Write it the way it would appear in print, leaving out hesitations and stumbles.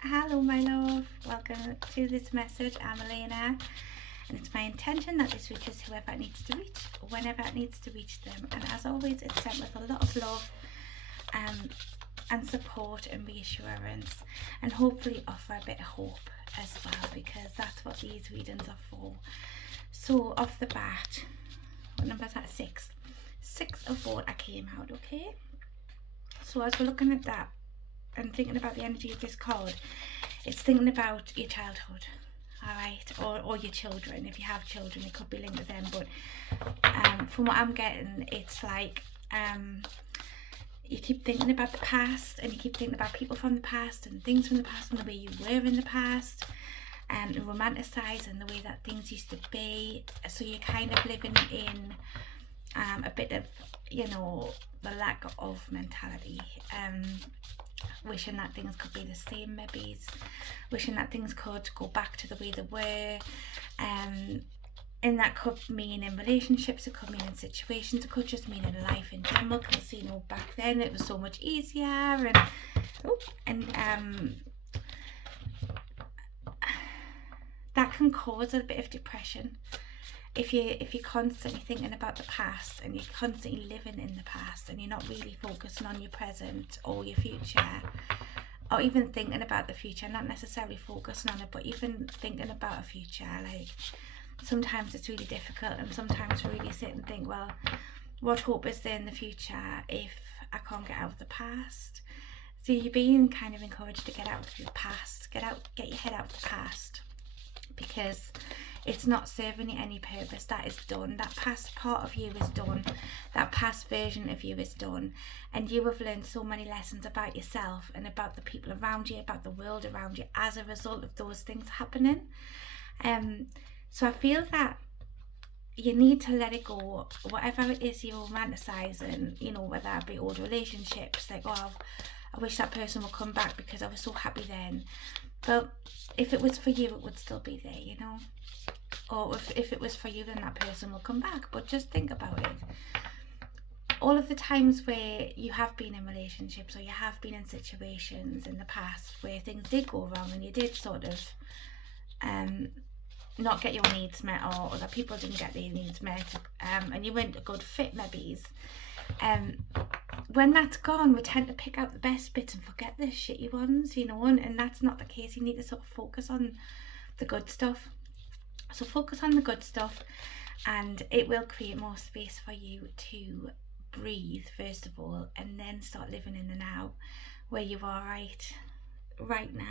Hello my love, welcome to this message. I'm Elena, and it's my intention that this reaches whoever it needs to reach, whenever it needs to reach them. And as always, it's sent with a lot of love and support and reassurance, and hopefully offer a bit of hope as well, because that's what these readings are for. So off the bat, what number is that? Six of water came out. Okay, so as we're looking at that and thinking about the energy of this card, it's thinking about your childhood, all right, or your children. If you have children, it could be linked to them, but from what I'm getting, it's like you keep thinking about the past, and you keep thinking about people from the past and things from the past and the way you were in the past, and romanticizing the way that things used to be. So you're kind of living in a bit of, the lack of mentality, wishing that things could be the same, maybe wishing that things could go back to the way they were, and that could mean in relationships, it could mean in situations, it could just mean in life in general, because back then it was so much easier, and that can cause a bit of depression if you're constantly thinking about the past, and you're constantly living in the past, and you're not really focusing on your present or your future, or even thinking about the future, not necessarily focusing on it, but even thinking about a future. Like, sometimes it's really difficult, and sometimes we really sit and think, well, what hope is there in the future if I can't get out of the past? So you're being kind of encouraged to get out of the past, get your head out of the past, because it's not serving you any purpose. That is done. That past part of you is done. That past version of you is done. And you have learned so many lessons about yourself and about the people around you, about the world around you, as a result of those things happening. So I feel that you need to let it go. Whatever it is you're romanticizing, whether it be old relationships, like, oh, I wish that person would come back because I was so happy then. But if it was for you, it would still be there, Or if it was for you, then that person will come back. But just think about it. All of the times where you have been in relationships, or you have been in situations in the past where things did go wrong, and you did sort of not get your needs met, or that people didn't get their needs met, and you weren't a good fit, maybe. When that's gone, we tend to pick out the best bits and forget the shitty ones, and that's not the case. You need to sort of focus on the good stuff. So focus on the good stuff, and it will create more space for you to breathe, first of all, and then start living in the now, where you are right now.